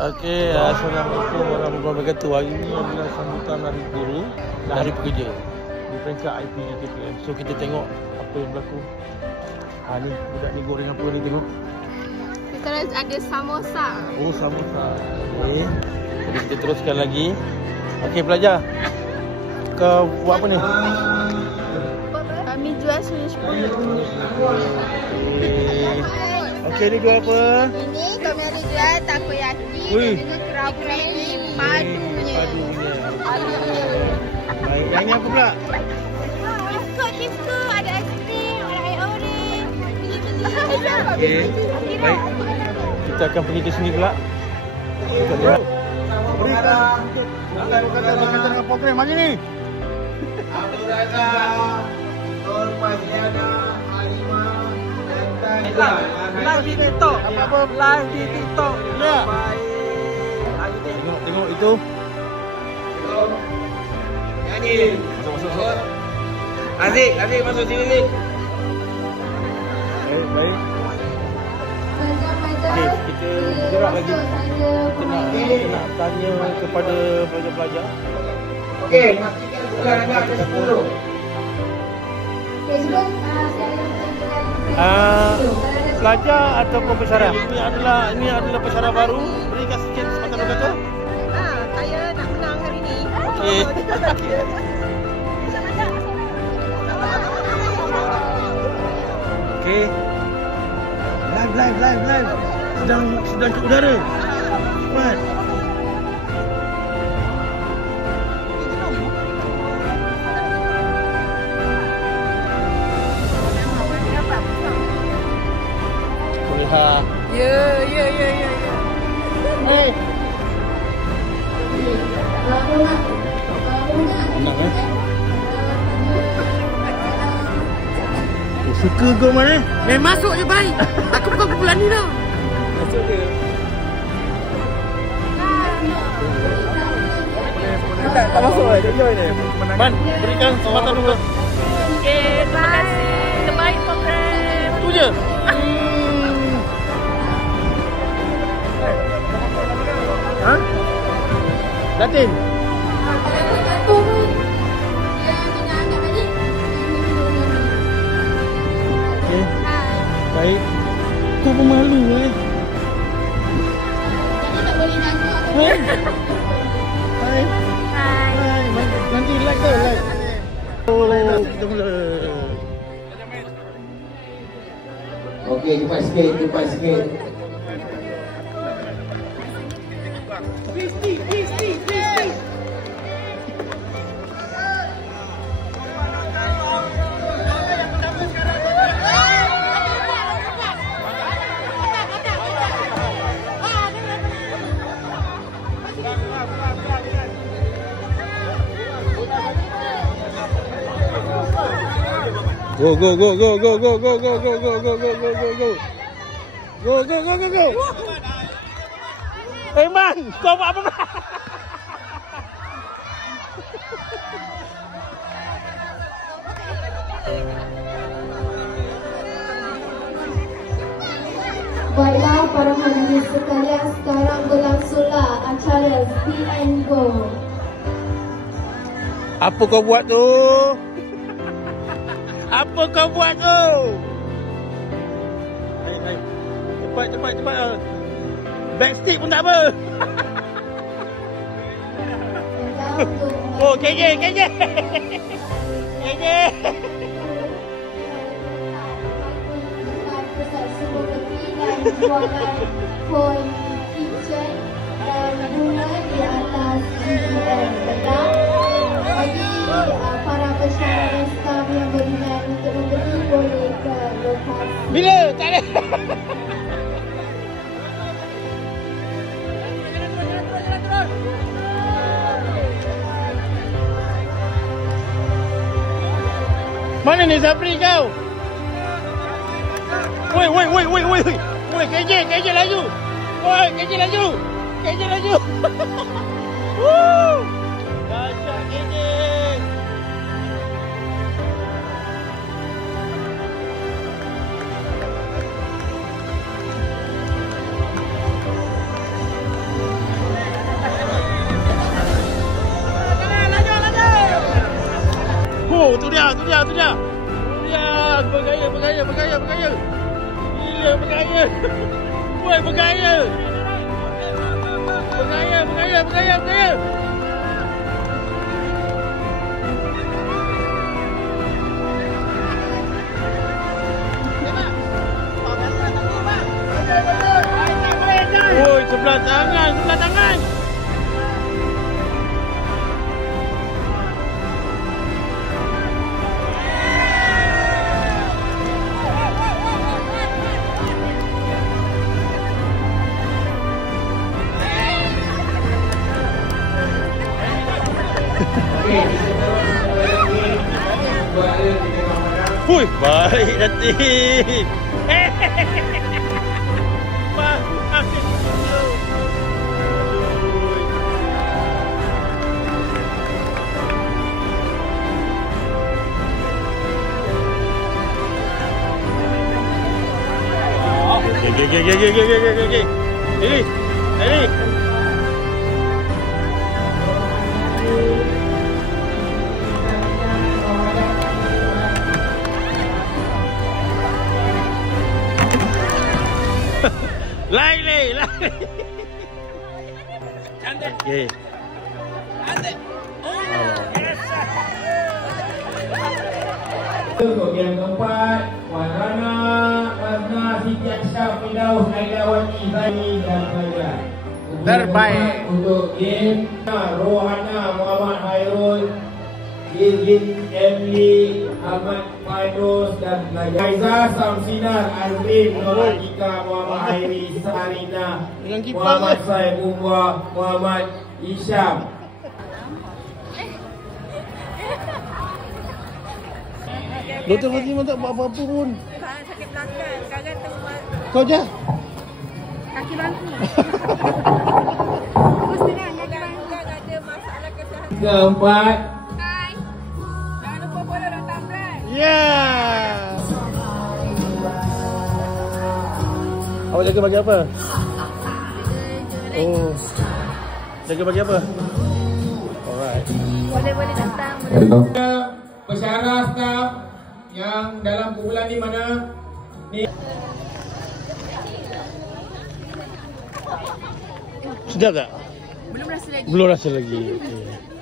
Okey, Assalamualaikum warahmatullahi wabarakatuh. Hari ini adalah sambutan Hari Guru dan Hari Pekerja di peringkat IPGKPM. So kita tengok apa yang berlaku. Ni budak ni goreng apa ni tengok. Kita ada samosa. Oh, samosa. Okey. Jadi kita teruskan lagi. Okey, pelajar. Kau buat apa ni? Kami jual susu. Okey, ni jual apa? Ini kami ada jual takoyaki dan juga kerabu padunya. Baik, yang ni apa pula? Biskut, ada aiskrim, ada air orange. Okey. Baik. Kita akan pergi ke sini pula. Kita lihat. Berikan kata dengan program mana ni? Abdul Razak, Nur Faziana, Halimah, live di TikTok. Apa? Live di TikTok. Ya. Baik. Tengok itu. Nyanyi. Masuk. Azik masuk sini Azik. Baik. Okey, kita gerak lagi. Kita nak tanya kepada pelajar-pelajar. Okey, pastikan bulan anda ada 10. Pelajar ataupun pesyarah? Ini adalah pesyarah baru. Berikan sikit kesempatan berkata. Saya nak menang hari ni. Okey. Okey. Live. Sedang ke udara. Cepat. Lihat. Ya. Hey. Menang suka kau mana? Masuk je baik. Aku bukan kumpulan ni tau. Masuk je. Tak masuk lah. Dia join ni. Man, berikan kesempatan dulu. Okey, terima kasih. Terbaik program. Tu je. Ha? Datin. Okey. Baik. Kau pemalu eh. Jadi tak boleh nangkut. Hai. Hai. Nanti like kau like. Oh, kita mula. Okey, cepat sikit. Go. Hey man, kau buat apa? Baiklah para hadirin sekalian, sekarang berlangsunglah acara Speed and Go. Apa kau buat tu? Apa kau buat tu? Hai. Cepat. Backstick pun tak apa. Oh, KJ. Jualan phone kitchen dan bunga di atas BBM. Betul? Bagi para pesyarah dan staf yang berminat untuk membeli boleh ke lokasi. Bila? Tak ada. Mana ni Zafri kau? Woi, KJ laju. Woi, KJ laju. Woo! Dahsyat KJ. tu dia. Ya, bergaya. Gila, bergaya. Woi, bergaya. Bergaya. Woi, sebelah tangan. Hui, baik nanti. Okay. Ini. Lain. Okey. Untuk yang keempat, Wan Rana, Razna, Siti Aisyah, Firdaus, Aidawati, Zani dan Fajar. Terbaik. Untuk game Rohana, Muhammad Hairul, Izin, Emily, Ahmad Faidus dan Aizah, Samsinar, Azrim, Noratika, Muhammad Hairi, Sarina, Muhammad Saib Umwah, Muhammad Isyam. Dr. Fatimah tak buat apa-apa pun. Sakit belakang. Sekarang tengok Kau je. kaki bangku. Terus tengah kaki bangku. Ada masalah kesihatan. Keempat, Hai. Jangan lupa follow dan tumbler. Yeah. Awak jaga bagi apa? Oh. Jaga bagi apa? Alright. Boleh datang. pesara staff yang dalam kumpulan ni mana ni. Sedap tak? Belum rasa lagi. Belum rasa lagi. Okay.